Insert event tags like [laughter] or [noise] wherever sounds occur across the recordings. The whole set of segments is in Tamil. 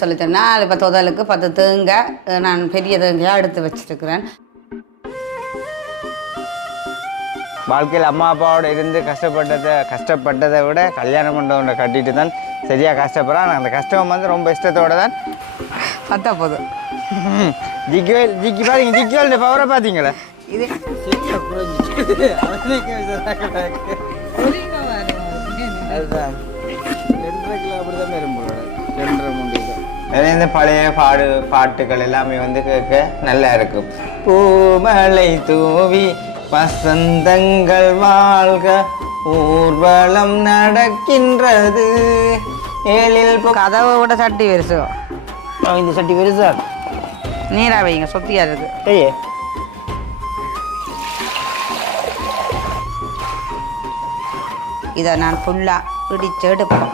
சொல்லி சொன்னால் இப்போ தொதலுக்கு பத்து தேங்காய் நான் பெரிய தேங்காயாக எடுத்து வச்சிருக்கிறேன். வாழ்க்கையில் அம்மா அப்பாவோட இருந்து கஷ்டப்பட்டதை கஷ்டப்பட்டதை விட கல்யாணம் பண்ணவனை கட்டிட்டு தான் சரியாக கஷ்டப்படுறான். அந்த கஷ்டம் வந்து ரொம்ப இஷ்டத்தோட தான். பத்தா போதும் ஜிக்கிவேல் ஜிக்கி பாருங்க ஜிக்கிவேல் பவரை பார்த்தீங்களா இது அதுதான். கிலோ இந்த பழைய பாடு பாட்டுகள் எல்லாமே வந்து கேட்க நல்லா இருக்கும் பூமலை தூவி வசந்தங்கள் வாழ்க ஊர்வலம் நடக்கின்றது. ஏழில் கதவை விட சட்டி பெருசு. இந்த சட்டி பெருசா? நீரா வைங்க சொத்தியா இருக்கு ஏய் இதை நான் ஃபுல்லாக இடிச்சு எடுப்பேன்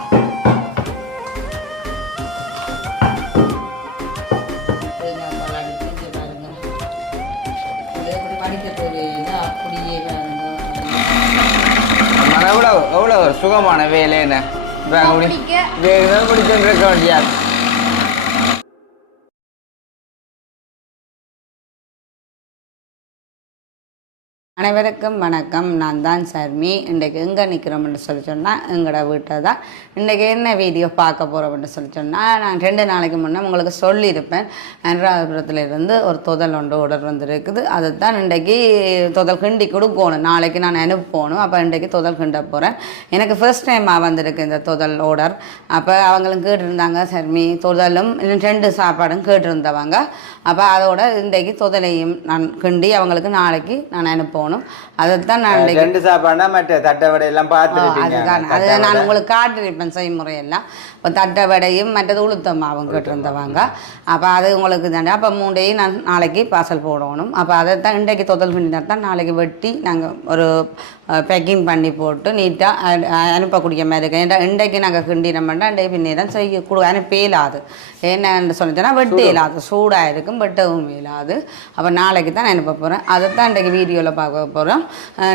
எவ்வளோ ஒரு சுகமான வேலைன்னு வேக பிடிச்சுட்டு இருக்க அனைவருக்கும் வணக்கம். நான் தான் சர்மி. இன்றைக்கு எங்கே நிற்கிறோம்னு சொல்லி சொன்னால் எங்களோட வீட்டை தான். இன்றைக்கி என்ன வீடியோ பார்க்க போகிறோம்னு சொல்லி சொன்னால் நான் ரெண்டு நாளைக்கு முன்னே உங்களுக்கு சொல்லியிருப்பேன். அனுராதபுரத்துல இருந்து ஒரு தொதல் ஒன்று ஆர்டர் வந்திருக்குது. அதை தான் இன்றைக்கு தொதல் கிண்டி கொடுக்கணும் நாளைக்கு நான் அனுப்பணும். அப்போ இன்றைக்கு தொதல் கிண்ட போகிறேன் எனக்கு ஃபர்ஸ்ட் டைமாக வந்திருக்கு இந்த தொதல் ஆர்டர் அப்போ அவங்களும் கேட்டிருந்தாங்க சர்மி தொதலும் ரெண்டு சாப்பாடும் கேட்டிருந்தவங்க. அப்போ அதோட இன்றைக்கு தொதலையும் நான் கிண்டி அவங்களுக்கு நாளைக்கு நான் அனுப்பணும். அதைத்தான் நான் ரெண்டு சாப்பாடுனா மற்ற தட்டை வடை எல்லாம் பார்த்துருப்பீங்க அதுதான். அது நான் உங்களுக்கு காட்டிருப்பேன் செய்முறையெல்லாம். இப்போ தட்டை வடையும் மற்றது உளுத்த மாவும் கேட்டிருந்தவங்க அப்போ அது உங்களுக்கு தானே அப்போ மூண்டையும் நான் நாளைக்கு பார்சல் போடணும். அப்போ அதை தான் இன்றைக்கு தொதல் கிண்டினா தான் நாளைக்கு வெட்டி நாங்கள் ஒரு பேக்கிங் பண்ணி போட்டு நீட்டாக அனுப்பக்கூடிய மாதிரி இருக்கு. ஏன்டா இன்றைக்கு நாங்கள் கிண்டினோம்னா இன்றைக்கு பின்னே தான் செய்ய கொடு அனுப்ப இயலாது என்னன்னு சொல்லிச்சோன்னா வெட்ட இயலாது சூடாக இருக்கும் வெட்டவும் இயலாது அப்போ நாளைக்கு தான் நான் அனுப்ப போகிறேன் அதை தான் இன்றைக்கு வீடியோவில் பார்க்க போகிறோம்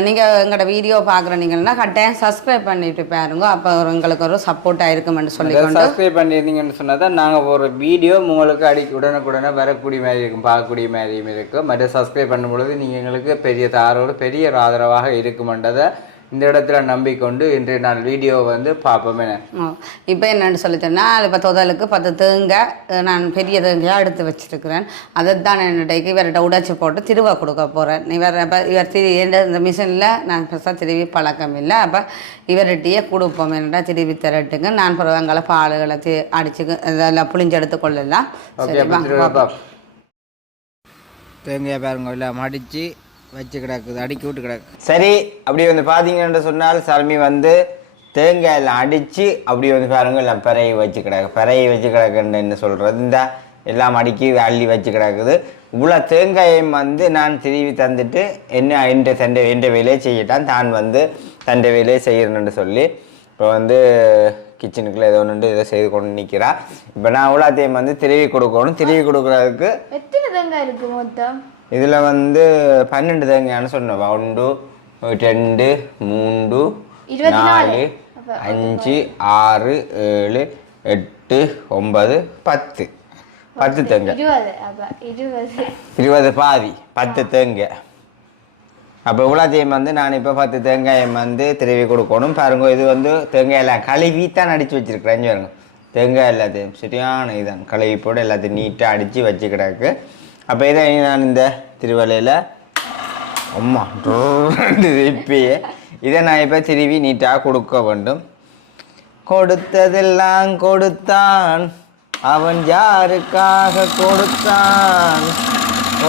நீங்கள் எங்களோட வீடியோ பார்க்குறீங்கன்னா கட்டாயம் சப்ஸ்கிரைப் பண்ணிட்டு பாருங்க. அப்போ எங்களுக்கு ஒரு சப்போர்ட்டாக இருக்குமென்னு சொல்லிக்கொண்டு. சப்ஸ்கிரைப் பண்ணியிருந்தீங்கன்னு சொன்னால் தான் நாங்கள் ஒரு வீடியோ உங்களுக்கு அடிக்க உடனுக்குடனே வரக்கூடிய மாதிரி இருக்கும் பார்க்கக்கூடிய மாதிரியும் இருக்கும். மற்ற சப்ஸ்கிரைப் பண்ணும் பொழுது நீங்கள் எங்களுக்கு பெரிய தாரோடு பெரிய ஒரு ஆதரவாக இருக்குமென்றதை இந்த இடத்துல நம்பிக்கொண்டு இன்றைய நாள் வீடியோ வந்து பார்ப்போமே இப்போ என்னன்னு சொல்லித்தேன்னா இப்போ தொதலுக்கு பத்து தேங்காய் அஹ், நான் பெரிய தேங்காயாக எடுத்து வச்சிருக்கிறேன். அதை தான் என்னடைக்கு இவர்கிட்ட உடைச்சி போட்டு திருவ கொடுக்க போகிறேன் இவர் அப்போ இவர் திரு இந்த மிஷினில் நான் பெருசாக திருவி பழக்கம் இல்லை. அப்போ இவர்கிட்டயே கொடுப்போம். என்னடா திருவி திரட்டுங்க. நான் பிறகு அங்கே பாலுகளை தி அடிச்சு இதெல்லாம் புளிஞ்சு எடுத்து கொள்ளலாம். ஓகே சரி. தேங்காய் பாருங்க எல்லாம் அடித்து வச்சு கிடக்குது அடுக்கி விட்டு கிடக்கு. சரி அப்படி வந்து பார்த்தீங்கன்னு சொன்னால் சர்மி வந்து தேங்காய் எல்லாம் அடித்து அப்படி வந்து பாருங்க எல்லாம் பிறையை வச்சு கிடக்கு பிறையை வச்சு கிடக்குன்னு என்ன சொல்கிறது இந்த எல்லாம் அடுக்கி அள்ளி வச்சு கிடக்குது. இவ்வளோ தேங்காயையும் வந்து நான் திருவி தந்துட்டு என்ன எந்த தண்டை எந்த வேலையை செய்யட்டான்? தான் வந்து தண்டை வேலையை செய்யணுன்னு சொல்லி இப்போ வந்து கிச்சனுக்குள்ள ஏதோ ஒன்று ஏதோ செய்து கொண்டு நிற்கிறா இப்போ நான் அவ்வளோத்தையும் வந்து திருவி கொடுக்கணும். திருவி கொடுக்குறதுக்கு எத்தனை தேங்காய் இருக்கு மொத்தம்? இதில் வந்து பன்னெண்டு தேங்காய்னு சொன்னேன். ஒன்று ரெண்டு மூன்று நாலு. அஞ்சு ஆறு ஏழு எட்டு ஒன்பது பத்து. பத்து தேங்காய் இருபது. பாதி. பத்து தேங்காய் அப்போ இவ்வளோத்தையும் வந்து நான் இப்போ பத்து தேங்காயம் வந்து திருவி கொடுக்கணும். பாருங்க இது வந்து தேங்காய் எல்லாம் கழுவி தான் அடித்து வச்சிருக்கிறேன் பாருங்க. தேங்காய் எல்லாத்தையும் சரியான இதான். கழுவி போட்டு எல்லாத்தையும் நீட்டாக அடித்து வச்சு கிடக்கு அப்போ இதை நான் இந்த திருவள்ளையில் அம்மா இப்பயே இதை நான் இப்போ திருவி நீட்டாக கொடுக்க வேண்டும். கொடுத்ததெல்லாம் கொடுத்தான். அவன் யாருக்காக கொடுத்தான்?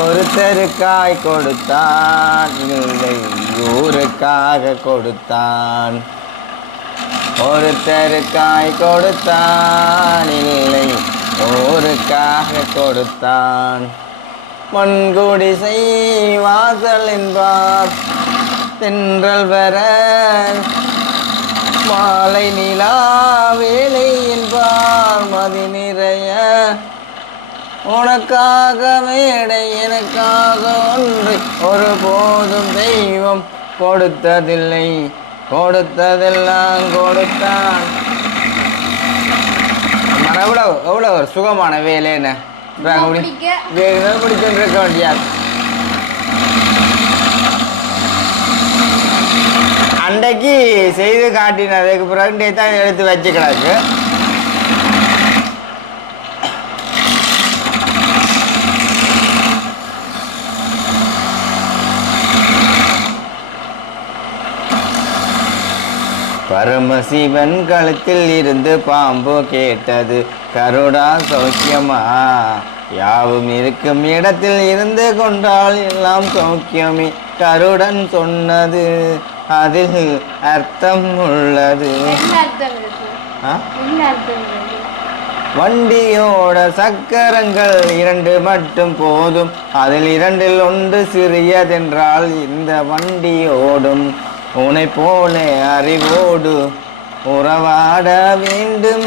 ஒருத்தருக்காய் கொடுத்தான். இல்லை ஊருக்காக கொடுத்தான். ஒருத்தருக்காய் கொடுத்தான். இல்லை ஊருக்காக கொடுத்தான். மண்குடிசை வாசல் என்பார். தென்றல் வர மாலை நிலா வேலை என்பார். மதி நிறைய உனக்காக மேடை எனக்காக ஒன்று. ஒருபோதும் தெய்வம் கொடுத்ததில்லை. கொடுத்ததெல்லாம் கொடுத்தான். ஆனால் எவ்வளோ எவ்வளோ ஒரு சுகமான வேலைன்னு பிடிச்சுட்டு இருக்க வேண்டியாது அன்றைக்கு செய்து காட்டினதுக்கு பிறகு தான் எடுத்து வச்சு கிடக்கு பரமசிவன் கழுத்தில் இருந்து பாம்பு கேட்டது. கருடா சௌக்கியமா? யாவும் இருக்கும் இடத்தில் இருந்து கொண்டால் எல்லாம் சௌக்கியமே. கருடன் சொன்னது அதில் அர்த்தம் உள்ளது. வண்டியோட சக்கரங்கள் இரண்டு மட்டும் போதும். அதில் இரண்டில் ஒன்று சிறியதென்றால் இந்த வண்டியோடும் உனை போல அறிவோடு உறவாட வேண்டும்.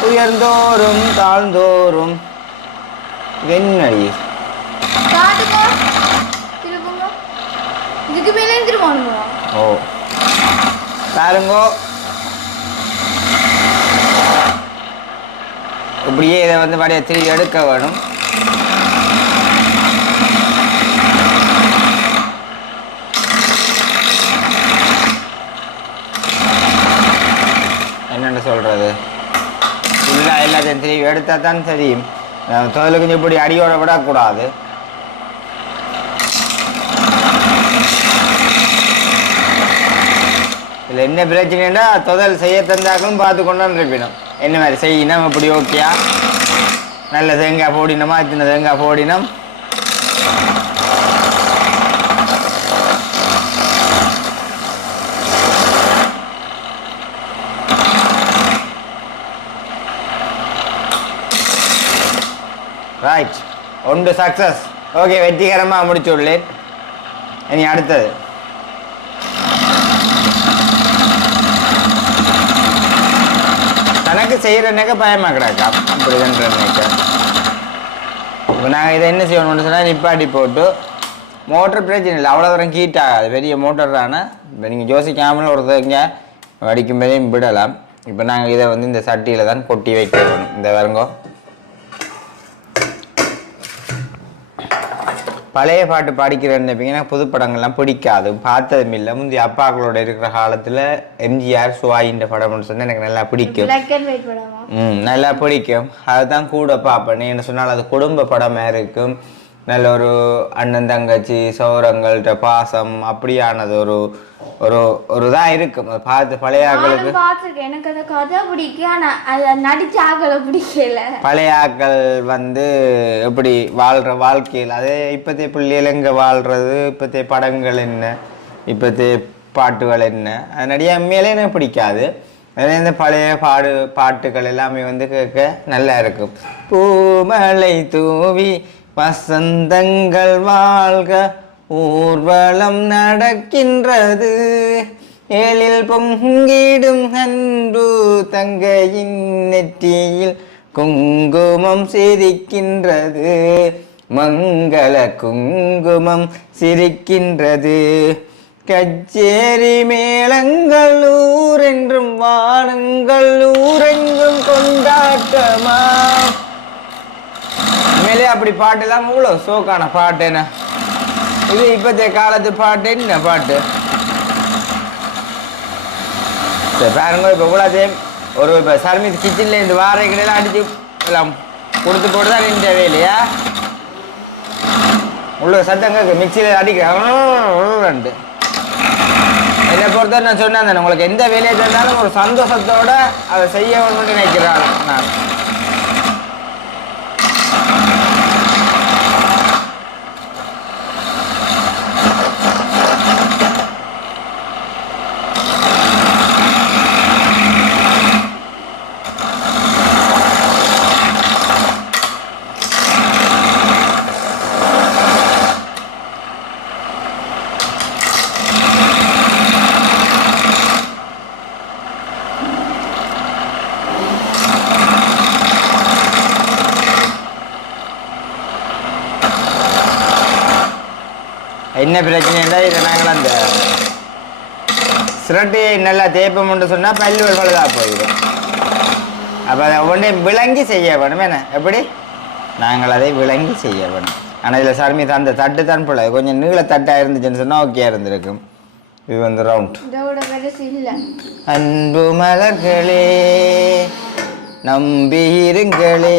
உயர்ந்தோறும் தாழ்ந்தோறும் திரும்பணுமா ஓ. பாருங்கோ. இப்படியே இதை வந்து வடைய திருப்பி எடுக்க வேணும். என்னென்னு சொல்றது? ஃபுல்லாக எல்லாத்தையும் திரும்பி எடுத்தால் தான் தெரியும் தொழிலுக்கு கொஞ்சம் இப்படி அடியோட விடக்கூடாது. இதில் என்ன பிரச்சனைன்னா தொதல் செய்ய தந்தாக்களும் பார்த்து கொண்டாந்து இருப்பினோம். என்ன மாதிரி செய்யணும் இப்படி ஓகேயா? நல்ல தேங்காய் போடினோமா? இத்தனை தேங்காய் போடினோம். ரைட் ஒன்று சக்ஸஸ் ஓகே வெற்றிகரமாக முடிச்சுள்ளேன். இனி அடுத்தது. தனக்கு செய்கிறனாக்க பயமாக கிடக்கா. அப்படிதான்ற இப்போ நாங்கள் இதை என்ன செய்யணும்னு சொன்னால் நிப்பாட்டி போட்டு மோட்டர் பிரச்சனை இல்லை. அவ்வளோ தூரம் ஹீட் ஆகாது. பெரிய மோட்டர் தானே. இப்போ நீங்கள் ஜோசிக்காமல் ஒருத்தங்க வடிக்கும் போதையும் விடலாம். இப்போ நாங்கள் இதை வந்து இந்த சட்டியில் தான் கொட்டி வைக்கிறோம் இந்த வரங்கோ பழைய பாட்டு பாடிக்கிறேன்னு நினைப்பீங்கன்னா புது படங்கள்லாம் பிடிக்காது. பார்த்ததும் இல்லை. முந்தைய அப்பாக்களோட இருக்கிற காலத்தில் எம்ஜிஆர் சுவாயின்ற படம்னு சொன்னால் எனக்கு நல்லா பிடிக்கும். ம் நல்லா பிடிக்கும். அதுதான் கூட பார்ப்பேன். என்ன சொன்னால் அது குடும்ப படமாக இருக்கும். நல்ல ஒரு அண்ணன் தங்கச்சி சௌரங்கள்ட்ட பாசம் அப்படியானது ஒரு ஒரு ஒரு இதாக இருக்கும். அது பார்த்து பழைய ஆக்களுக்கு பார்த்திருக்கேன். எனக்கு அந்த கதை பிடிக்கும் ஆனா அது நடிச்ச ஆக்களை பிடிக்கல. பழைய ஆக்கள் வந்து எப்படி வாழ்கிற வாழ்க்கையில் அதே இப்போத்தைய பிள்ளைகள் எங்கே வாழ்கிறது இப்போத்தைய படங்கள் என்ன இப்போத்தைய பாட்டுகள் என்ன அது நிறைய உண்மையிலே எனக்கு பிடிக்காது. அதே இந்த பழைய பாடு பாட்டுகள் எல்லாமே வந்து கேட்க நல்லா இருக்கும். பூமலை தூவி வசந்தங்கள் வாழ்க ஊர்வலம் நடக்கின்றது. ஏழில் பொங்கிடும் அன்பு தங்கையின் நெற்றியில் குங்குமம் சிரிக்கின்றது மங்கள குங்குமம் சிரிக்கின்றது. கச்சேரி மேளங்கள் ஊரென்றும் வானங்கள் ஊரெங்கும் கொண்டாட்டமா உண்மையிலே அப்படி பாட்டெல்லாம் இவ்வளோ சோக்கான பாட்டு என்ன? இது இப்போத்தைய காலத்து பாட்டு என்ன பாட்டு? சரி பாருங்க இப்போ இவ்வளோத்தையும் ஒரு இப்போ சர்மித் கிச்சனில் இந்த வார கடையில் அடித்து எல்லாம் கொடுத்து போட்டு தான் இந்த வேலையா? உள்ள சத்தம் கேட்கு மிக்சியில் அடிக்கிறேன் என்னை பொறுத்த நான் சொன்னேன் உங்களுக்கு எந்த வேலையை தந்தாலும் ஒரு சந்தோஷத்தோடு அதை செய்ய நினைக்கிறாங்க நான். பிரச்சனைன்னா இதை நாங்கள் அந்த சிரட்டையை நல்லா தேய்ப்போம்னு சொன்னால் பல்லு பழுதாக போயிடும். அப்போ அதை ஒன்றையும் விளங்கி செய்ய வேணும். என்ன? எப்படி? நாங்கள் அதை விளங்கி செய்ய வேணும். ஆனால் இதில் சர்மி அந்த தட்டு தான் போல. கொஞ்சம் நீள தட்டாக இருந்துச்சுன்னு சொன்னால் ஓகே இருந்திருக்கும். இது வந்து ரவுண்ட் அன்பு மலர்களே நம்பி இருங்களே.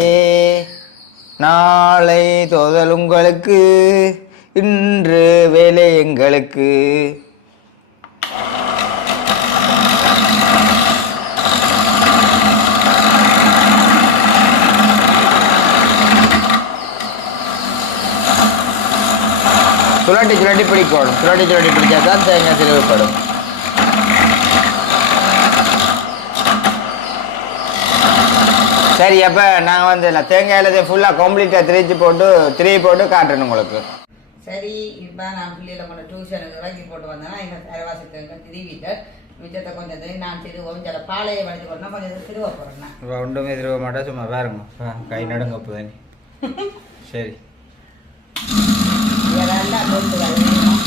நாளை தோதல் உங்களுக்கு. இன்று வேலை எங்களுக்கு. சுழட்டி சுழட்டி பிடிக்கணும் சுழட்டி சுழட்டி பிடிச்சா தான் தேங்காய் திருவப்படும் சரி அப்போ நாங்கள் வந்து நான் தேங்காயில் ஃபுல்லாக கம்ப்ளீட்டாக திரிச்சு போட்டு திரி போட்டு காட்டுறேன் உங்களுக்கு. சரி இப்போ நான் பிள்ளைகளை கொண்டு டியூஷனுக்கு வாங்கி போட்டு வந்தேன்னா எங்கள் தலைவாசத்துக்கு திருவிட்டு மிச்சத்தை கொஞ்சம் திரி நான் திருவோம் சில பாலையை வடித்து கொண்டா கொஞ்சம் திருவ போகிறேன் ஒன்றுமே திரும்ப மாட்டா சும்மா பாருங்க. கை நடுங்க அப்போ சரி. இதெல்லாம் கொண்டு வரணும்.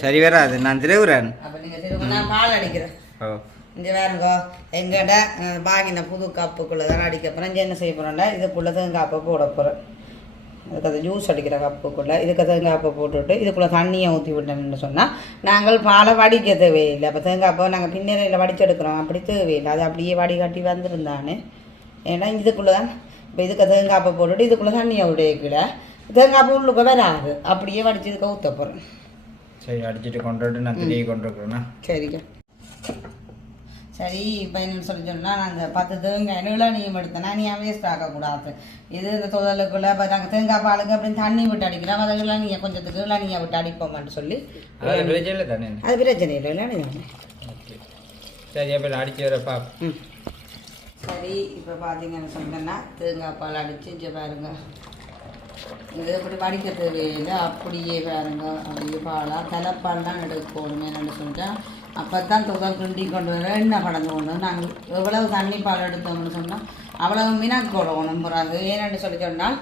சரி வராது. நான் திருவுறேன். பால் அடிக்கிறேன். இங்க வேறுங்க எங்கிட்ட வாங்கின புது கப்புக்குள்ள தான் அடிக்க போகிறேன் இங்கே என்ன செய்ய போகிறேன்டா இதுக்குள்ளே தேங்காப்பை போட போகிறேன் இதுக்கு அது ஜூஸ் அடிக்கிற கப்புக்குள்ளே இதுக்கு தேங்காப்பை போட்டுவிட்டு இதுக்குள்ளே தண்ணியை ஊற்றி விட்டேன்னு சொன்னால் நாங்கள் பாலை வடிக்க தேவையில்லை. அப்போ தேங்காப்பை நாங்கள் பின்னரையில் வடிச்செடுக்கிறோம். அப்படி தேவையில்லை. அது அப்படியே வடிகாட்டி வந்திருந்தானே. ஏன்னா இதுக்குள்ளே தான். இப்போ இதுக்கு தேங்காப்பை போட்டுட்டு இதுக்குள்ளே தண்ணியை விடையக்கிட தேங்காப்பை உள்ளுக்க வராது. அப்படியே வடிச்சு இதுக்கு ஊற்ற போகிறேன் சரி அடிச்சுட்டு கொண்டு வந்து நான் திரியை கொண்டு இருக்கிறேன்னா சரிங்க. சரி இப்போ என்ன சொல்லி சொன்னால் நாங்கள் பத்து தேங்காய் இளநீயும் எடுத்தேன்னா நீ வேஸ்ட் ஆக்கக்கூடாது. இது இந்த துதலுக்குள்ளே இப்போ நாங்கள் தேங்காய் பாலுக்கு அப்படின்னு தண்ணி விட்டு அடிக்கிறோம். அதை இளநியை கொஞ்சத்துக்கு இளநியை விட்டு அடிப்போமான்னு சொல்லி. அது பிரச்சனை தானே அது பிரச்சனை இல்லை தானே ஓகே. சரி அப்போ நான் அடிச்சு வரப்பா சரி இப்போ பார்த்தீங்கன்னு சொன்னேன்னா தேங்காய் பால் அடித்து இங்கே பாருங்க. இது இப்படி வடிக்க தேவையில்லை அப்படியே பாருங்க. அப்படியே பாலாக தலைப்பால் தான் எடுக்கணும் என்னென்னு சொல்லிட்டேன் அப்போ தான் துகள் கிண்டி கொண்டு வர எண்ணெய் கலந்து கொண்டு வந்து நாங்கள் எவ்வளவு தண்ணி பால் எடுத்தோம்னு சொன்னால் அவ்வளவு மினக்கோடணும் பிறகு. ஏன்னு சொல்லி சொன்னால்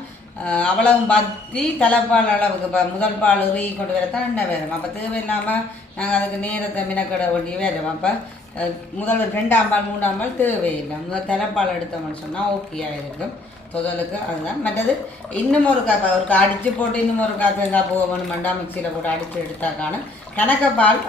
அவ்வளவு பற்றி தலைப்பால் அளவுக்கு இப்போ முதல் பால் உருகி கொண்டு வரத்தான் என்ன வேணும்? அப்போ தேவையில்லாமல் நாங்கள் அதுக்கு நேரத்தை மினக்கிட வேண்டிய வேணும். அப்போ முதல் ரெண்டாம் பால் மூணாம் பால் தேவையில்லை. முதல் தலைப்பால் எடுத்தோம்னு சொன்னால் ஓகே ஆகிருக்கும் தொதலுக்கு அதுதான். மற்றது இன்னும் ஒரு கா ஒரு அடித்து போட்டு இன்னும் ஒரு கா தேங்காய் பூ மண்டா மிக்சியில் போட்டு அடித்து எடுத்தாக்கான கணக்க பால்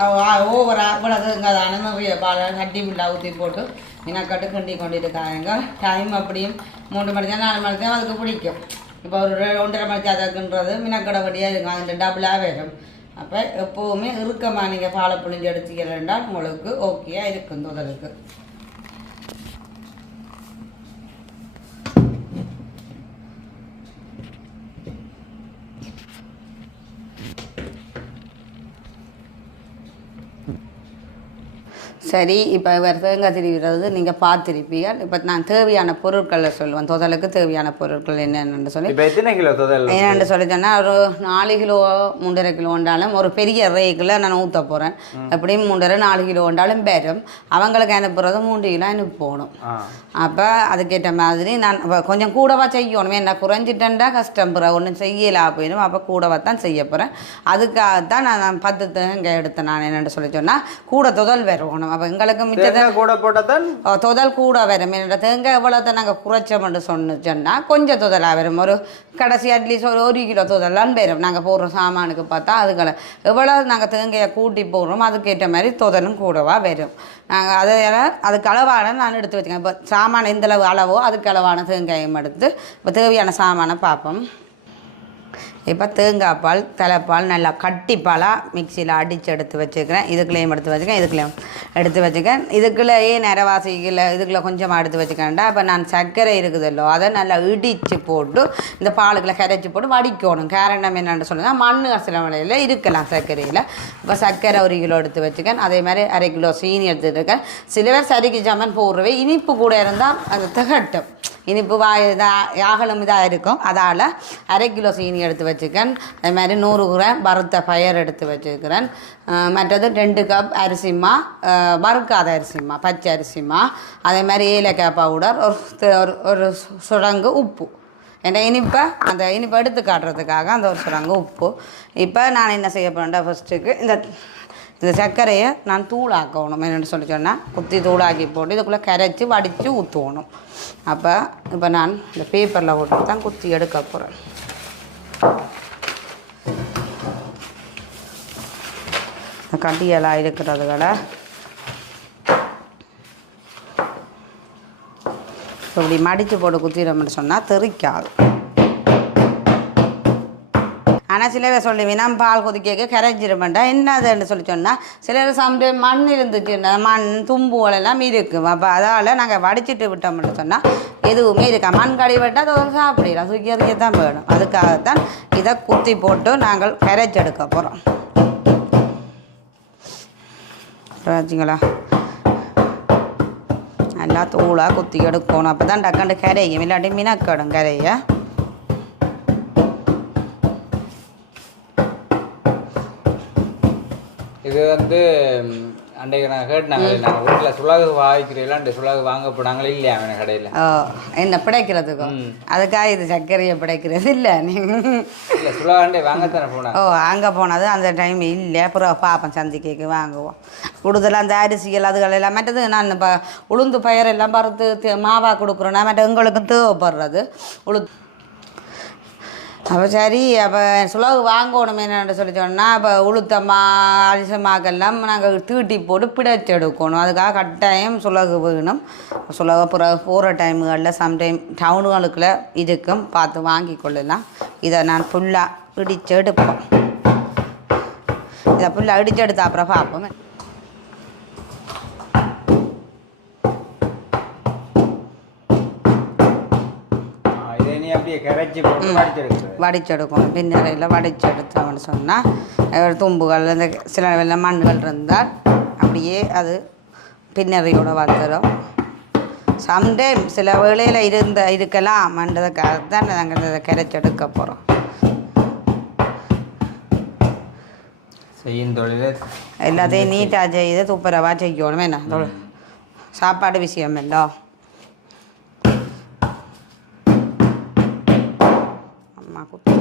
ஓவராக இவ்வளோ தேங்காய் தானே பால் கட்டி புல்லா ஊற்றி போட்டு மினக்கட்டு கிண்டி கொண்டு இருக்காங்க டைம் அப்படியும் மூன்று மணி தான் நாலு மணி தான் அதுக்கு பிடிக்கும். இப்போ ஒரு ஒன்றரை மணிக்கு அதுக்குன்றது மினக்கடை வழியாக இருக்கும் அது டபுளாக வரும். அப்போ எப்போவுமே இறுக்கமாக நீங்கள் பாலை புழிஞ்சு எடுத்துக்கிறேன்டா உங்களுக்கு ஓகேயாக இருக்கும் தொடருக்கு சரி இப்போ இவர் தேங்காய் திருவிறது நீங்கள் பார்த்துருப்பீங்க. இப்போ நான் தேவையான பொருட்களை சொல்லுவேன். தொதலுக்கு தேவையான பொருட்கள் என்னென்னு சொல்லி. இப்போ எத்தனை கிலோ தொதல்? என்னென்னு சொல்லி சொன்னால் ஒரு நாலு கிலோ மூன்றரை கிலோ வந்தாலும் ஒரு பெரிய ரேக்கில் நான் ஊற்ற போகிறேன் எப்படியும் மூன்றரை நாலு கிலோ வந்தாலும் பெறும் அவங்களுக்கு அனுப்புறது மூன்று கிலோ அனுப்பணும் அப்போ அதுக்கேற்ற மாதிரி நான் அப்ப கொஞ்சம் கூடவா செய்யணும். என்ன குறைஞ்சிட்டேன்டா கஷ்டம் பிற ஒன்றும் செய்யலா போயிடும் அப்போ கூடவா தான் செய்ய போகிறேன் அதுக்காகத்தான் நான் நான் பத்து தேங்காய் எடுத்தேன். நான் என்னென்னு சொல்லி சொன்னால் கூட துதல் வரணும் அப்போ எங்களுக்கு மிச்சத்தை கூட போட்டால் துதல் கூட வரும். என்னோட தேங்காய் எவ்வளோத்தை நாங்கள் குறைச்சோம்னு சொன்னிச்சோன்னா கொஞ்சம் துதலாக வரும். ஒரு கடைசி அட்லீஸ்ட் ஒரு ஒரு கிலோ துதலான்னு வரும். நாங்கள் போடுற சாமானுக்கு பார்த்தா அதுகளை எவ்வளோ நாங்கள் தேங்காயை கூட்டி போடுறோம் அதுக்கேற்ற மாதிரி துதலும் கூடவா வரும். நாங்கள் அது அதுக்கு அளவான நான் எடுத்து வச்சுக்கேன். இப்போ சாமான் எந்த அளவு அளவோ அதுக்கு அளவான தேங்காயும் எடுத்து இப்போ தேவையான சாமானை பார்ப்போம். இப்போ தேங்காய் பால் தலைப்பால் நல்லா கட்டிப்பாலாக மிக்சியில் அடித்து எடுத்து வச்சுக்கிறேன். இதுக்குள்ளேயும் எடுத்து வச்சுக்கேன் இதுக்குள்ளேயும் எடுத்து வச்சுக்கேன் இதுக்குள்ளேயே நிறவாசியில் இதுக்குள்ளே கொஞ்சமாக எடுத்து வச்சுக்கேன்டா இப்போ நான் சர்க்கரை இருக்குதல்லோ அதை நல்லா இடித்து போட்டு இந்த பாலுக்குள்ள கரைச்சி போட்டு வடிக்கணும். காரணம் என்னென்னு சொல்லுங்கள் மண் சில இருக்கலாம் சர்க்கரையில். இப்போ சர்க்கரை ஒரு கிலோ எடுத்து வச்சுக்கேன் அதே மாதிரி அரை கிலோ சீனி எடுத்துருக்கேன் சில பேர் சரிக்கு ஜமன் போடுறவே இனிப்பு கூட இருந்தால் அது திகட்டும். இனிப்பு வா இதாக யாகலும் இதாக இருக்கும். அதால் அரை கிலோ சீனி எடுத்து வச்சுக்கேன் அதே மாதிரி நூறு கிராம் வறுத்த பயர் எடுத்து வச்சுக்கிறேன். மற்றது ரெண்டு கப் அரிசிமா வறுக்காத அரிசிமா பச்சை அரிசிமா. அதே மாதிரி ஏலக்காய் பவுடர் ஒரு ஒரு சுடங்கு உப்பு. ஏன்னா இனிப்பை அந்த இனிப்பை எடுத்து காட்டுறதுக்காக அந்த ஒரு சுரங்க உப்பு. இப்போ நான் என்ன செய்ய போகிறேன்டா ஃபஸ்ட்டுக்கு இந்த இந்த சர்க்கரையை நான் தூளாக்கணும். என்னென்னு சொல்லி சொன்னால் குத்தி தூளாக்கி போட்டு இதுக்குள்ளே கரைச்சி வடித்து ஊற்றுவணும் அப்போ இப்போ நான் இந்த பேப்பரில் போட்டு தான் குத்தி எடுக்க போகிறேன் இந்த இருக்கிறது கூட இப்படி மடித்து போட்டு குத்திடோம்னு சொன்னால் தெறிக்காது. ஆனால் சில பேர் சொல்லுவீங்க நம்ம பால் கொதிக்க கரைஞ்சிருமெண்டா என்னதுன்னு சொல்லி சொன்னால் சிலர் சம்டைம் மண் இருந்துச்சுன்னா மண் தும்புகள் எல்லாம் இருக்கும் அப்போ அதால் நாங்கள் வடிச்சிட்டு விட்டோம்னு சொன்னால் எதுவுமே இருக்கா? மண் கடி விட்டால் அது ஒரு சாப்பிடலாம் தூக்கி எறிய தான் போயிடும். அதுக்காகத்தான் இதை குத்தி போட்டு நாங்கள் கரைச்செடுக்க போகிறோம் வச்சுங்களா நல்லா தூளாக குத்தி எடுக்கணும். அப்போ தான் டக்காண்டு கரையும். இல்லாட்டி மினக்கடும் கரையை. இது வந்து அன்றைக்கு நான் கேட்டாங்க நாங்கள் வீட்டில் சுலாகு வாங்கிக்கிறீங்களா அந்த சுலாகு வாங்க போனாங்களே இல்லையா அவன கடையில்? ஓ என்ன பிடைக்கிறதுக்கும் அதுக்காக இது சர்க்கரையை பிடைக்கிறது? இல்லை நீங்கள் இல்லை சுலாகாண்டே வாங்கத்தானே போனேன் ஓ அங்கே போனது அந்த டைம் இல்லை. அப்புறம் பார்ப்போம் சந்திக்கைக்கு வாங்குவோம். கூடுதலாக அந்த அரிசிகள் அதுகள் எல்லாம் மற்றது நான் இப்போ உளுந்து பயிர் எல்லாம் பருத்து தே- மாவா கொடுக்குறோன்னா மற்ற எங்களுக்கு தேவைப்படுறது. உளு அப்போ சரி அப்போ சுலகு வாங்கணுமே என்னென்னு சொல்லி சொன்னால் இப்போ உளுத்தம்மா அரிசமாக்கெல்லாம் நாங்கள் தீட்டி போட்டு பிடிச்செடுக்கணும். அதுக்காக கட்டாயம் சுலகு வேணும். சுலகு பிறகு போகிற டைமுகளில் சம்டைம் டவுனுகளுக்குள்ள இருக்கும். பார்த்து வாங்கி கொள்ளலாம். இதை நான் ஃபுல்லாக பிடிச்செடுப்போம் இதை ஃபுல்லாக இடிச்சு அப்புறம் பார்ப்போம். வடிச்செடுக்கணும் பின்னரையில் வடிச்செடுத்தோம்னு சொன்னால் தும்புகள் இந்த சில வெள்ள மண்கள் இருந்தால் அப்படியே அது பின்னரையோட வந்துடும் சம்டைம் சில வேளையில் இருந்த இருக்கலாம் மண்டதுக்காக தான் நாங்கள் இதை கரைச்செடுக்க போகிறோம் செய்யும் தொழில் எல்லாத்தையும் நீட்டாக செய்து துப்புரவாக செய்யணும். என்ன? சாப்பாடு விஷயம் இல்லை அம்மா குத்து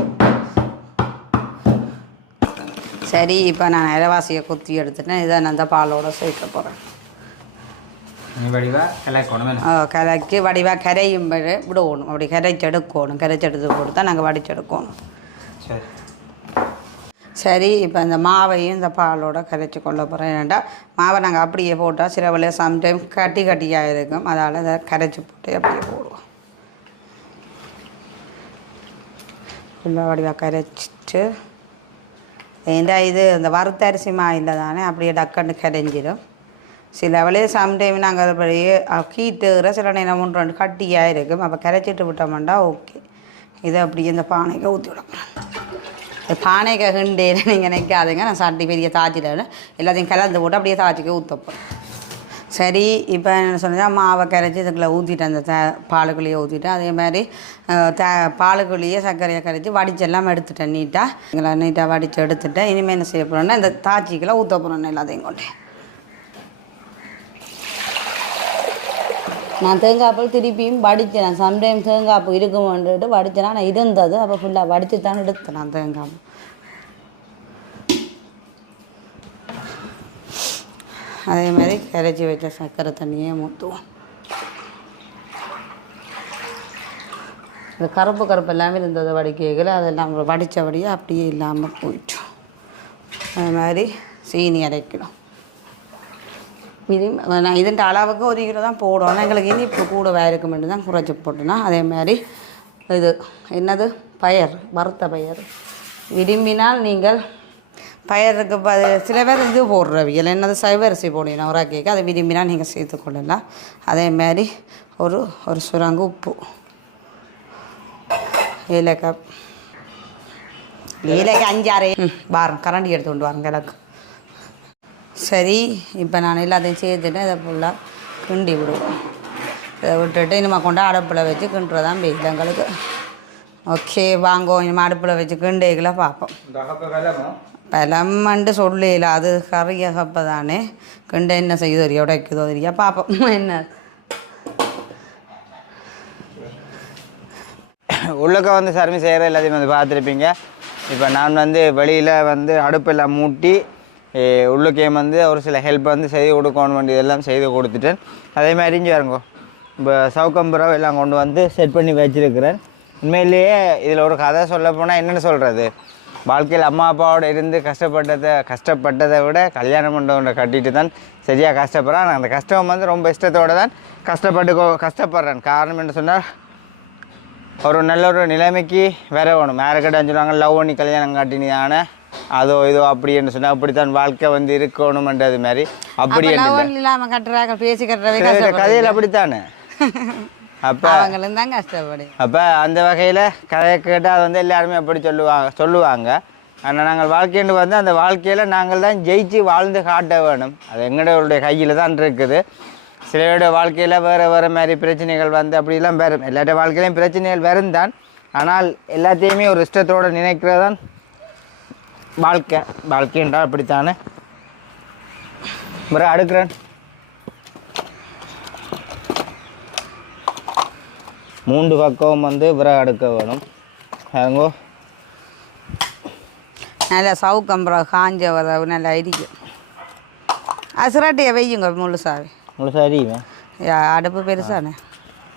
சரி இப்போ நான் இலவாசியை குத்தி எடுத்துட்டேன் இதை நான் அந்த பாலோட சேர்க்க போகிறேன் என்ன? கலக்கி வடிவாக கரையும் விட விடணும். அப்படி கரைச்சி எடுக்கணும் கரைச்சி எடுத்து போட்டு தான் நாங்கள் வடிச்செடுக்கணும். சரி. சரி இப்போ இந்த மாவையும் இந்த பாலோட கரைச்சி கொள்ள போகிறேன் ஏன்டா மாவை நாங்கள் அப்படியே போட்டால் சில வேலையை சம்டைம் கட்டி கட்டியாக இருக்கும். அதால் அதை கரைச்சி போட்டு அப்படியே போடுவோம். ஃபுல்லாக வடிவாக கரைச்சிட்டு ஏண்டா இது இந்த வறுத்த அரிசி மா தானே அப்படியே டக்குன்னு கரைஞ்சிடும் சில வேலையை சம்டைம் நாங்கள் அதுபடியே கீட்டுகிற சில நேரம் ஒன்று ரெண்டு கட்டியாக இருக்கும். அப்போ கரைச்சிட்டு விட்டோம்னா ஓகே இதை அப்படியே இந்த பானைக்கு ஊற்றி விட போகிறேன் இந்த பானைக்கு ஹிண்டேன்னு நீங்கள் நினைக்காதீங்க. நான் சட்டி பெரிய தாச்சிட்டேன் எல்லாத்தையும் கலந்து போட்டு அப்படியே தாச்சிக்க ஊற்றப்போம் சரி இப்போ என்ன சொன்னால் மாவை கரைச்சி இதுக்குள்ளே ஊற்றிட்டேன் அந்த த பாலுக்குள்ளேயே ஊற்றிட்டேன் அதே மாதிரி த பாலுக்குள்ளேயே சர்க்கரையை கரைச்சி வடிச்செல்லாம் எடுத்துட்டேன் நீட்டாக எங்களை நீட்டாக வடித்து எடுத்துட்டேன். இனிமேல் என்ன செய்ய போகிறோன்னா இந்த தாச்சிக்கெல்லாம் ஊற்ற போகிறோம் எல்லாத்தையும் கொண்டு. நான் தேங்காய்ப்பில் திருப்பியும் வடித்தேன் சம்டைம் தேங்காய் பூ இருக்குமென்ட்டு வடித்தேன் நான் இருந்தது. அப்போ ஃபுல்லாக வடித்து தான் எடுத்தேன் நான் தேங்காய் அதே மாதிரி கரைச்சி வச்ச சர்க்கரை தண்ணியே ஊற்றுவோம் இந்த கருப்பு கருப்பு எல்லாமே இருந்தது வடிக்கைகள் அதெல்லாம் வடித்தபடியே அப்படியே இல்லாமல் போயிட்டோம் அது மாதிரி சீனி அரைக்கணும். இது நான் இதுன்ற அளவுக்கு ஒரு கிலோ தான் போடுவோம். எங்களுக்கு இனிப்பு கூட இருக்குமென்று தான் குறைச்சி போட்டோன்னா அதே மாதிரி இது என்னது? பயர் வறுத்த பயர். விரும்பினால் நீங்கள் பயருக்கு ப சில பேர் இது போடுறவியல் என்னது சைவரிசி போடுவீங்கன்னா ஒரு கேக்கு அதை விரும்பினால் நீங்கள் சேர்த்து கொள்ளலாம் அதே மாதிரி ஒரு ஒரு சுரங்கு உப்பு ஏலக்காய் ஏலக்காய் அஞ்சாறு ம் வாரம் கரண்டி எடுத்து கொண்டு வாருங்க எனக்கு சரி இப்போ நான் எல்லாத்தையும் சேர்த்துட்டு இதை ஃபுல்லாக கிண்டி விடுவோம் இதை விட்டுட்டு இனிமே கொண்டு அடுப்பில் வச்சு கிண்டுறதான் வெயில் எங்களுக்கு ஓகே வாங்குவோம் இனிமே அடுப்பில் வச்சு கிண்டேகளை பார்ப்போம் இந்த அகப்ப சொல்லல அது கறியகப்ப தானே கிண்ட என்ன செய்யுதோ தெரியா உடைக்குதோ தெரியா பார்ப்போம் என்ன உள்ளக்க வந்து சர்வீஸ் செய்கிற எல்லாத்தையும் வந்து பார்த்துருப்பீங்க இப்போ நான் வந்து வெளியில் வந்து அடுப்பெல்லாம் மூட்டி உள்ளுக்கே வந்து ஒரு சில ஹெல்ப் வந்து செய்து கொடுக்கணும் வேண்டியதெல்லாம் செய்து கொடுத்துட்டேன் அதே மாதிரி இங்கே இருங்கோ இப்போ சவுக்கம்புரம் எல்லாம் கொண்டு வந்து செட் பண்ணி வச்சுருக்கிறேன் உண்மையிலேயே இதில் ஒரு கதை சொல்ல போனால் என்னென்னு சொல்கிறது வாழ்க்கையில் அம்மா அப்பாவோட இருந்து கஷ்டப்பட்டதை கஷ்டப்பட்டதை விட கல்யாண மண்டபம் கட்டிட்டு தான் சரியாக கஷ்டப்படுறேன். ஆனால் அந்த கஷ்டம் வந்து ரொம்ப இஷ்டத்தோடு தான் கஷ்டப்பட்டு கஷ்டப்படுறேன். காரணம் என்ன சொன்னால் ஒரு நல்ல ஒரு நிலைமைக்கு வர வேணும் யாருக்கிட்ட சொல்லுவாங்க லவ் பண்ணி கல்யாணம் காட்டினியான அதோ இதோ அப்படின்னு சொன்னால் அப்படித்தான் வாழ்க்கை வந்து இருக்கணுமன்றது மாதிரி. அப்படி கட்டுறாங்க பேசி கதையில் அப்படித்தானே? [laughs] அப்போ அவங்களும் தான் கஷ்டப்படு அப்போ அந்த வகையில் கதையை கேட்டால் வந்து எல்லாருமே அப்படி சொல்லுவாங்க சொல்லுவாங்க. ஆனால் நாங்கள் வாழ்க்கைன்னு வந்து அந்த வாழ்க்கையில் நாங்கள் தான் ஜெயிச்சு வாழ்ந்து காட்ட வேணும். அது எங்களுடைய கையில் தான் இருக்குது. சிலருடைய வாழ்க்கையில் வேறு வேறு மாதிரி பிரச்சனைகள் வந்து அப்படிலாம் வரும். எல்லாருடைய வாழ்க்கையிலையும் பிரச்சனைகள் வரும் தான். ஆனால் எல்லாத்தையுமே ஒரு இஷ்டத்தோடு நினைக்கிறது தான் வாழ்க்கை. வாழ்க்கைன்றால் அப்படித்தானே? பிறகு அடுக்கிறேன். மூன்று பக்கம் வந்து விறகு அடுக்க வேணும். அதுங்கோ நல்லா சவுக்கம்பரம் காஞ்ச உதவு நல்லா இடிக்கும். அசுராட்டியை வையுங்க முழுசாவே. முழுசா அறியுமே யா, அடுப்பு பெருசானே.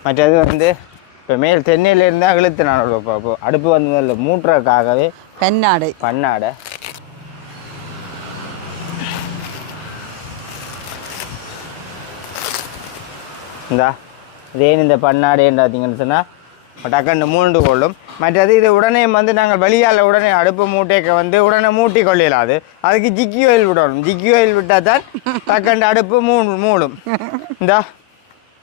மற்றது வந்து இப்போ மேல் தென்னையில் இருந்தால் இழுத்து நான் இப்போ இப்போ அடுப்பு வந்து இல்லை மூட்டுறதுக்காகவே பெண்ணாடை பண்ணாடை இந்தா. இதேன் இந்த பண்ணாடேன்னு பார்த்தீங்கன்னு சொன்னால் டக்குன்னு மூண்டு கொள்ளும். மற்றது இது உடனே வந்து நாங்கள் வெளியால் உடனே அடுப்பு மூட்டைக்கு வந்து உடனே மூட்டி கொள்ளிடாது அதுக்கு ஜிக்கி ஆயில் விடணும். ஜிக்கி ஆயில் விட்டால் தான் டக்குண்டு அடுப்பு மூ மூடும். இந்தா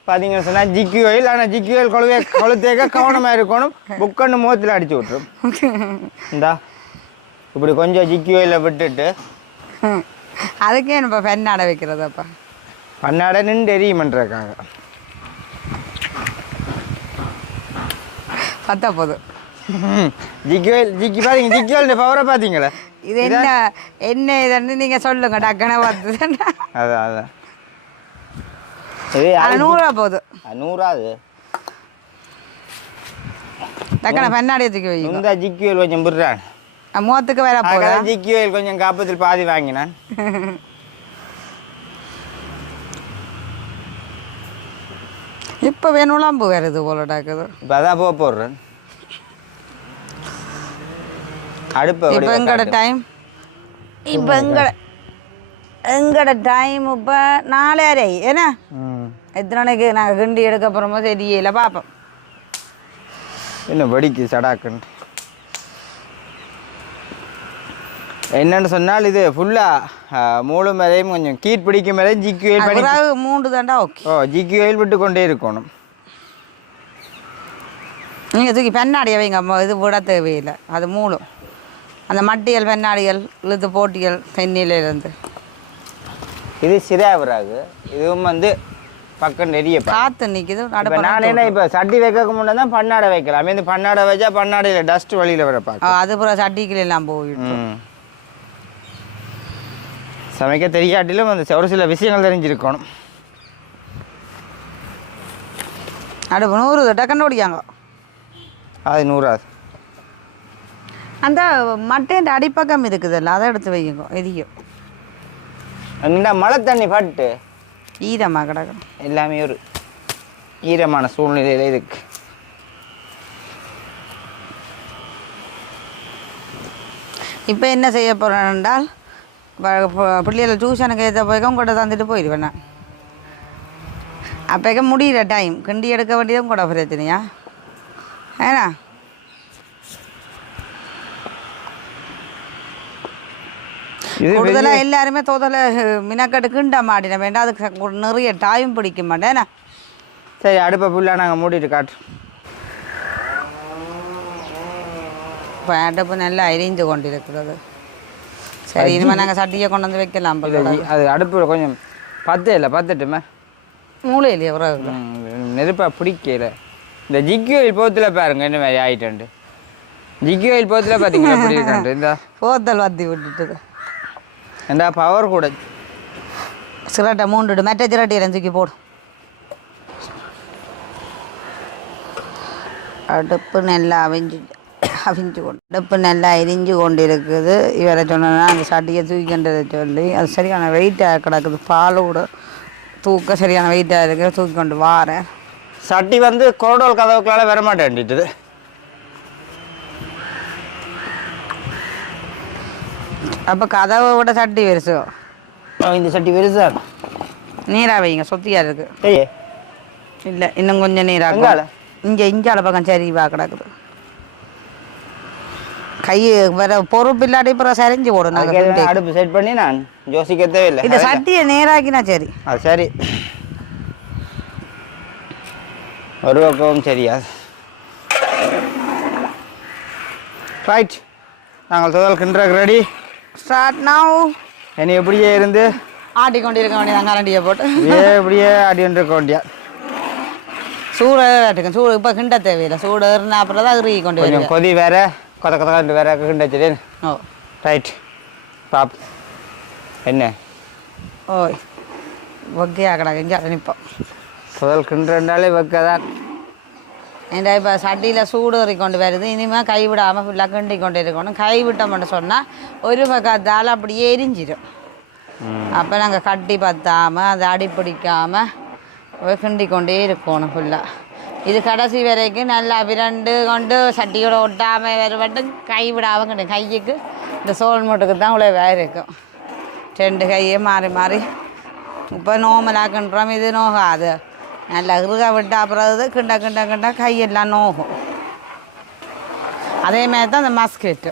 பார்த்தீங்கன்னு சொன்னால் ஜிக்கி ஆயில் ஆனால் ஜிக்கி ஆயில் கொழுவே கொளுத்தேக்க கவனமாக இருக்கணும். புக்கன்னு மூத்தில் அடிச்சு விட்ரும் இந்தா இப்படி கொஞ்சம் ஜிக்கி ஆயிலில் விட்டுட்டு. அதுக்கே நம்ம பெண்ணாடை வைக்கிறதப்பா. பண்ணாட நின்று எரியுமன்றக்காங்க பத்தா போதும். ஜிக்கி ஆயில் ஜிக்கி பார்த்தீங்க ஜிக்கி ஆயில் பவரை பார்த்தீங்களா? இது என்ன என்ன இதுன்னு நீங்க சொல்லுங்க டக்குன பார்த்து அதான் அதான். நூறுரூவா போதும். டக்குன பெண்ணாடியை தூக்கி வைங்க. இந்த ஜிக்கி ஆயில் கொஞ்சம் விடுறான் முகத்துக்கு வேற போதா? அதுக்காக ஜிக்கி ஆயில் கொஞ்சம் காப்பத்தில் பாதி வாங்கினான் இப்போ வேணும்லாம் வருது போல டாக்குது இப்போ அதான் போக போடுறேன். அடுப்பு இப்போ எங்களோட. டைம் இப்போ எங்களோட எங்களோட டைம் இப்போ நாலு அரை ஏன்னா. எத்தனை மணிக்கு நாங்கள் கிண்டி எடுக்க போகிறோமோ தெரியல பார்ப்போம் என்ன வெடிக்கு சடாக்குன்ட்டு என்னன்னு சொன்னால் இது ஃபுல்லாக மூணு மேலையும் கொஞ்சம் கீட் பிடிக்கும் மேலே ஜிக்கி ஆயில் பண்ணி மூன்று தாண்டா ஓகே. ஓ ஜிக்கி ஆயில் விட்டு கொண்டே இருக்கணும். நீங்கள் தூக்கி பெண்ணாடியை வைங்க அம்மா, இது விட தேவையில்லை அது மூணும் அந்த மட்டியல் பெண்ணாடிகள் இழுத்து போட்டிகள் தென்னிலேருந்து இது சிராவிராகு. இதுவும் வந்து பக்கம் நெறிய காற்று நிற்கிது நான் என்ன இப்போ சட்டி வைக்க முன்னே தான் பன்னாடை வைக்கலாம். இந்த பன்னாடை வச்சா பன்னாடையில் டஸ்ட் வழியில் வர பார்க்க அது பூரா சட்டிகள் எல்லாம் போயிட்டு. சமைக்க தெரியாட்டிலும் அந்த ஒரு சில விஷயங்கள் தெரிஞ்சிருக்கணும். அடுப்பு நூறு டக்குன்னு ஓடிக்காங்க அது நூறாது. அந்த மட்டையின் அடிப்பக்கம் இருக்குதுல்ல அதை எடுத்து வைங்க எரியும். இந்த மழை தண்ணி பட்டு ஈரமாக கிடக்கணும். எல்லாமே ஒரு ஈரமான சூழ்நிலையில் இருக்கு. இப்போ என்ன செய்ய போகிறேன் என்றால் பிள்ளைகளை டியூஷனுக்கு ஏற்ற போய்க்க உங்கள்கிட்ட தந்துட்டு போயிடுவேன் நான். அப்போக்க முடியிற டைம் கிண்டி எடுக்க வேண்டியதும் கூட பிரச்சனையா? ஏன்னா எல்லாருமே தோதலை மினக்கட்டு கிண்ட மாட்டின வேண்டாம் அதுக்கு ஒரு நிறைய டைம் பிடிக்க மாட்டேன் சரி அடுப்பை ஃபுல்லாக நாங்கள் மூடிட்டு காட்டுறோம் இப்போ அடுப்பு நல்லா எரிந்து கொண்டிருக்கிறது சரி இனிமேல் நாங்கள் சட்டியை கொண்டு வந்து வைக்கலாம் அது அடுப்பு கொஞ்சம் பத்து இல்லை பத்துட்டுமே மூளையிலேயே உறவு நெருப்பாக பிடிக்கல இந்த ஜிக்கி ஆயில் போத்தில் பாருங்க என்ன மாதிரி ஆயிட்டு ஜிக்கி ஆயில் போத்தில் இந்த போத்தல் வத்தி விட்டுட்டு இந்த பவர் கூட சிரட்டை மூண்டுடு மெட்ட சிரட்டி தூக்கி போடும் அடுப்பு நல்லா அவிஞ்சு அவிஞ்சு கொண்டு அடுப்பு நல்லா எரிஞ்சு கொண்டு இருக்குது இவரை சொன்னா அந்த சட்டியை தூக்கின்றதை சொல்லி அது சரியான வெயிட்டாக கிடக்குது பாலோட தூக்க சரியான வெயிட்டாக இருக்குது தூக்கி கொண்டு வாரேன் சட்டி வந்து கோடோல் கதவுக்குள்ளால வர அப்போ கதவை விட சட்டி பெருசு இந்த சட்டி பெருசா நீராக வைங்க சொத்தியாக இருக்குது ஏய். இல்லை இன்னும் கொஞ்சம் நீராக? இங்கே இஞ்சால பக்கம் சரிவா கிடக்குது. கை வேற பொறுப்பு இல்லாட்டி அப்புறம் சரிஞ்சு போடும். அடுப்பு செட் பண்ணி நான் யோசிக்க தேவையில்லை. இந்த சட்டியை நேராக்கினா சரி. அது சரி. ஒரு பக்கமும் சரியா. ரைட் நாங்கள் முதல் கிண்டுறக்கு ரெடி ஸ்டார்ட் நாவ் என்னை எப்படியே இருந்து? ஆட்டிக்கொண்டு இருக்க வேண்டியது கரண்டியை போட்டு. இப்படியே இப்படியே இருக்க வேண்டியா? சூடு ஆட்டுக்கும் சூடு இப்போ கிண்ட தேவையில்லை. சூடு ஏறினா அப்புறம் தான் இறுகி கொண்டு வருவேன் கொதி வேற கொத கொத வேற கிண்ட வச்சுட்டேன். ஓ. ரைட் பாப் என்ன? ஓய் ஒக்கையா கிடக்கு. இங்கே நிற்போம் முதல் கிண்டுறாலே வைக்கதான். ஏன்டா இப்போ சட்டியில் சூடு கொண்டு வருது? இனிமேல் கைவிடாமல் ஃபுல்லாக கிண்டி கொண்டு இருக்கணும் கைவிட்டோம்னு சொன்னால் ஒரு பக்கத்தால் அப்படியே எரிஞ்சிடும் அப்போ நாங்கள் கட்டி பத்தாமல் அதை அடி பிடிக்காமல் கிண்டி கொண்டே இருக்கணும் ஃபுல்லாக இது கடைசி வரைக்கும் நல்லா விரண்டு கொண்டு சட்டியோட ஒட்டாமல் வேறு மட்டும் கை விடாமல் கிண்டி கைக்கு இந்த சோல் மூட்டுக்கு தான் இவ்வளோ வேறு இருக்கும். ரெண்டு கையே மாறி மாறி. இப்போ நோமலாக கிண்டுறோம் இது நோகாது நல்லா இறுக விட்டால் அப்புறம் இது கிண்ட கிண்ட கிண்ட கையெல்லாம் நோகும் அதே மாதிரி தான் அந்த மஸ்கெட்டு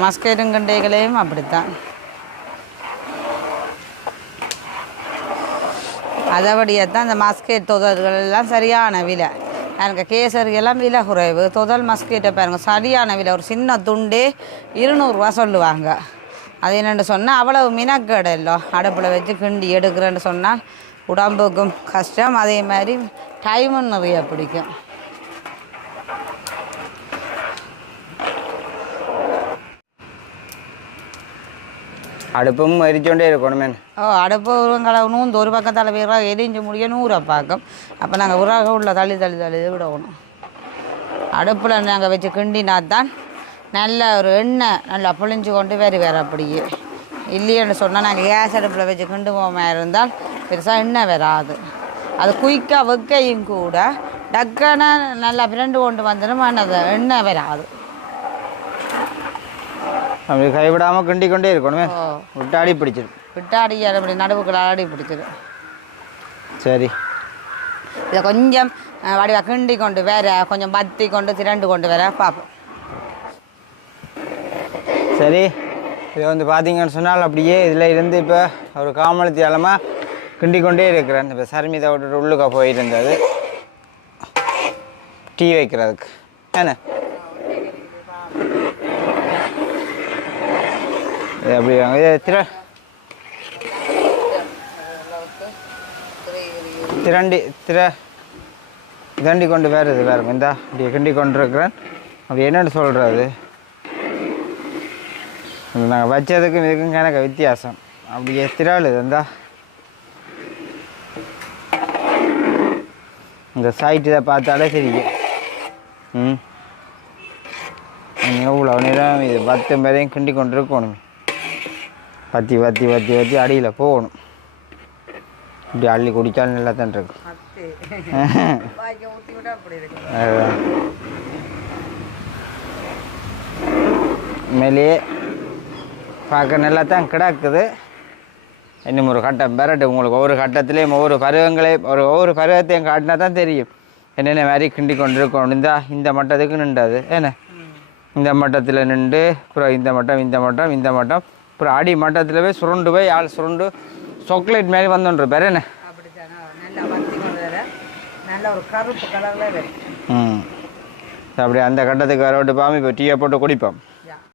மஸ்கெட்டும் கிண்டைகளையும் அப்படித்தான் அதபடியே தான் இந்த மஸ்கெட் தொதல்கள் எல்லாம் சரியான விலை எனக்கு கேசரி எல்லாம் விலை குறைவு தொதல் மஸ்கெட்டை பாருங்க சரியான விலை ஒரு சின்ன துண்டே இருநூறுவா சொல்லுவாங்க அது என்னென்னு சொன்னால் அவ்வளவு மினக்கடை இல்லை அடுப்பில் வச்சு கிண்டி எடுக்கிறேன்னு சொன்னால் உடம்புக்கும் கஷ்டம். அதே மாதிரி டைமும் நிறைய பிடிக்கும். அடுப்பும் எரிச்சோண்டே இருக்கணுமே. ஓ அடுப்பு உருவங்களை நூந்து ஒரு பக்கத்தால் வீரா எரிஞ்சு முடிய நூறை பார்க்கும். அப்போ நாங்கள் உராக உள்ள தள்ளி தள்ளி தள்ளி விடணும். அடுப்பில் நாங்கள் வச்சு கிண்டினா தான் நல்ல ஒரு எண்ணெய் நல்லா புளிஞ்சு கொண்டு வேறு வேறு அப்படியே. இல்லையேன்னு சொன்னால் நாங்கள் கேஸ் அடுப்பில் வச்சு கிண்டுவோமா இருந்தால் பெருசாக எண்ணெய் வராது. அது குயிக்காக வைக்கையும் கூட டக்கான நல்லா பிரண்டு கொண்டு வந்துடும் அது எண்ணெய் வராது. அப்படி கைவிடாமல் கிண்டி கொண்டே இருக்கணுமே. ஓ. விட்டு அடி பிடிச்சிடும் விட்டாடி அப்படி நடுவுக்குள்ள ஆடி பிடிச்சிடும் சரி. இதை கொஞ்சம் வடிவா கிண்டி கொண்டு வேற கொஞ்சம் பத்தி கொண்டு திரண்டு கொண்டு வர பார்ப்போம். சரி. இதை வந்து பார்த்தீங்கன்னு சொன்னால் அப்படியே இதில் இருந்து இப்போ ஒரு காமலத்தி அளமாக கிண்டி கொண்டே இருக்கிறேன். இப்போ சர்மிதா விட்டுட்டு உள்ளுக்க போயிருந்தது. டீ வைக்கிறதுக்கு. என்ன? இது அப்படி வாங்க. இது திர திரண்டி திர திரண்டி கொண்டு வேறு இது வேறு இந்தா அப்படியே கிண்டி கொண்டு இருக்கிறேன் அப்படி என்னென்னு சொல்கிறது நாங்கள் வச்சதுக்கும் இதுக்கும் எனக்கு வித்தியாசம். அப்படியே திராள் இருந்தா இந்த சைட் இதை பார்த்தாலே தெரியும். ம். எவ்வளோ நேரம் இது பத்து பேரையும் கிண்டி கொண்டு இருக்கணும் பத்தி பத்தி பத்தி பத்தி அடியில் போகணும். இப்படி அள்ளி குடித்தாலும் நல்லா தான் இருக்கு. அதுதான். [laughs] பார்க்க நல்லா தான் கிடக்குது. இன்னும் ஒரு கட்டம் பெறட்டு உங்களுக்கு ஒவ்வொரு கட்டத்திலையும் ஒவ்வொரு பருவங்களையும் ஒரு ஒவ்வொரு பருவத்தையும் காட்டினா தான் தெரியும். என்னென்ன மாதிரி கிண்டி கொண்டு இருக்கணும் இந்த இந்த மட்டத்துக்கு நின்றாது. என்ன? இந்த மட்டத்தில் நின்று அப்புறம் இந்த மட்டம் இந்த மட்டம் இந்த மட்டம். அப்புறம் அடி மட்டத்தில் போய் சுருண்டு போய் ஆள் சுருண்டு சாக்லேட் மாதிரி வந்துன்ற பேர். என்ன? ம். அப்படி அந்த கட்டத்துக்கு வர விட்டு பாமி இப்போ டீயை போட்டு குடிப்போம்.